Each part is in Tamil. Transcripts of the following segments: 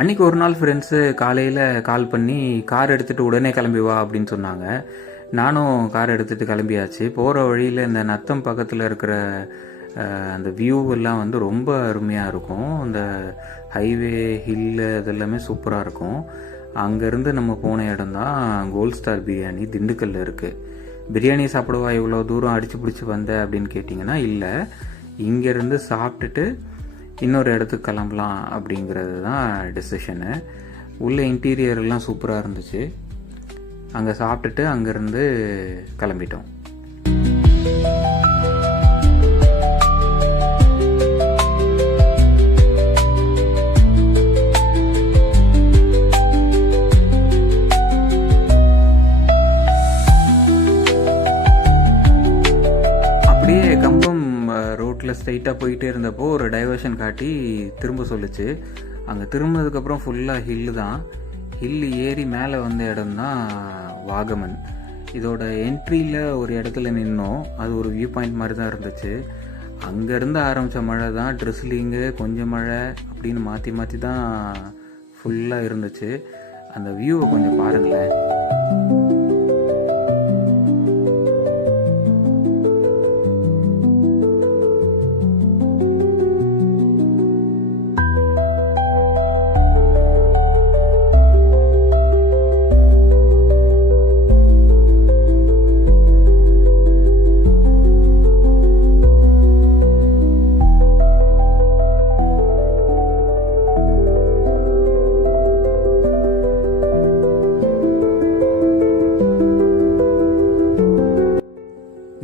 அன்றைக்கி ஒரு நாள் ஃப்ரெண்ட்ஸு காலையில் கால் பண்ணி கார் எடுத்துகிட்டு உடனே கிளம்பி வா அப்படின்னு சொன்னாங்க. நானும் கார் எடுத்துகிட்டு கிளம்பியாச்சு. போகிற வழியில் இந்த நத்தம் பக்கத்தில் இருக்கிற அந்த வியூ எல்லாம் வந்து ரொம்ப அருமையாக இருக்கும். அந்த ஹைவே ஹில்லு அதெல்லாமே சூப்பராக இருக்கும். அங்கேருந்து நம்ம போன இடம் தான் கோல்ட் ஸ்டார் பிரியாணி, திண்டுக்கல்லில் இருக்குது. பிரியாணி சாப்பிடுவா இவ்வளோ தூரம் அடித்து பிடிச்சி வந்த அப்படின்னு கேட்டிங்கன்னா இல்லை, இங்கேருந்து சாப்பிட்டுட்டு இன்னொரு இடத்துக்கு கிளம்பலாம் அப்படிங்கிறது தான் டெசிஷனு. உள்ள இன்டீரியர்லாம் சூப்பராக இருந்துச்சு. அங்கே சாப்பிட்டுட்டு அங்கேருந்து கிளம்பிட்டோம். அப்படியே கம்பம் ரோட்டில் ஸ்ட்ரைட்டாக போயிட்டே இருந்தப்போ ஒரு டைவர்ஷன் காட்டி திரும்ப சொல்லிச்சு. அங்கே திரும்பினதுக்கப்புறம் ஃபுல்லாக ஹில்லு தான். ஹில்லு ஏறி மேலே வந்த இடம் தான் வாகமன். இதோட என்ட்ரியில் ஒரு இடத்துல நின்னோம். அது ஒரு வியூ பாயிண்ட் மாதிரி தான் இருந்துச்சு. அங்கேருந்து ஆரம்பித்த மழை தான் ட்ரிஸ்லிங்கு, கொஞ்சம் மழை அப்படின்னு மாற்றி மாற்றி தான் ஃபுல்லாக இருந்துச்சு. அந்த வியூவை கொஞ்சம் பாருங்களேன்.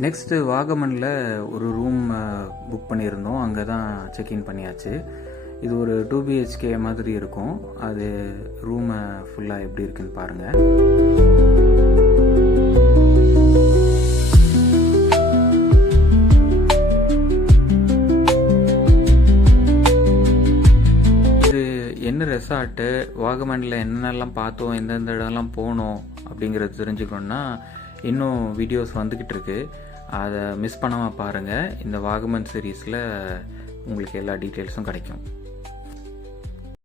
நெக்ஸ்ட்டு வாகமனில் ஒரு ரூம் புக் பண்ணியிருந்தோம். அங்கே தான் செக்இன் பண்ணியாச்சு. இது ஒரு 2 BHK மாதிரி இருக்கும். அது ரூமை ஃபுல்லாக எப்படி இருக்குன்னு பாருங்கள். இது என்ன ரெசார்ட்டு, வாகமனில் என்னென்னலாம் பார்த்தோம், எந்தெந்த இடம்லாம் போனோம் அப்படிங்கிறது தெரிஞ்சுக்கணுன்னா இன்னும் வீடியோஸ் வந்துக்கிட்டு இருக்கு. அதை மிஸ் பண்ணாமல் பாருங்கள். இந்த வாகமன் சீரீஸில் உங்களுக்கு எல்லா டீட்டெயில்ஸும் கிடைக்கும்.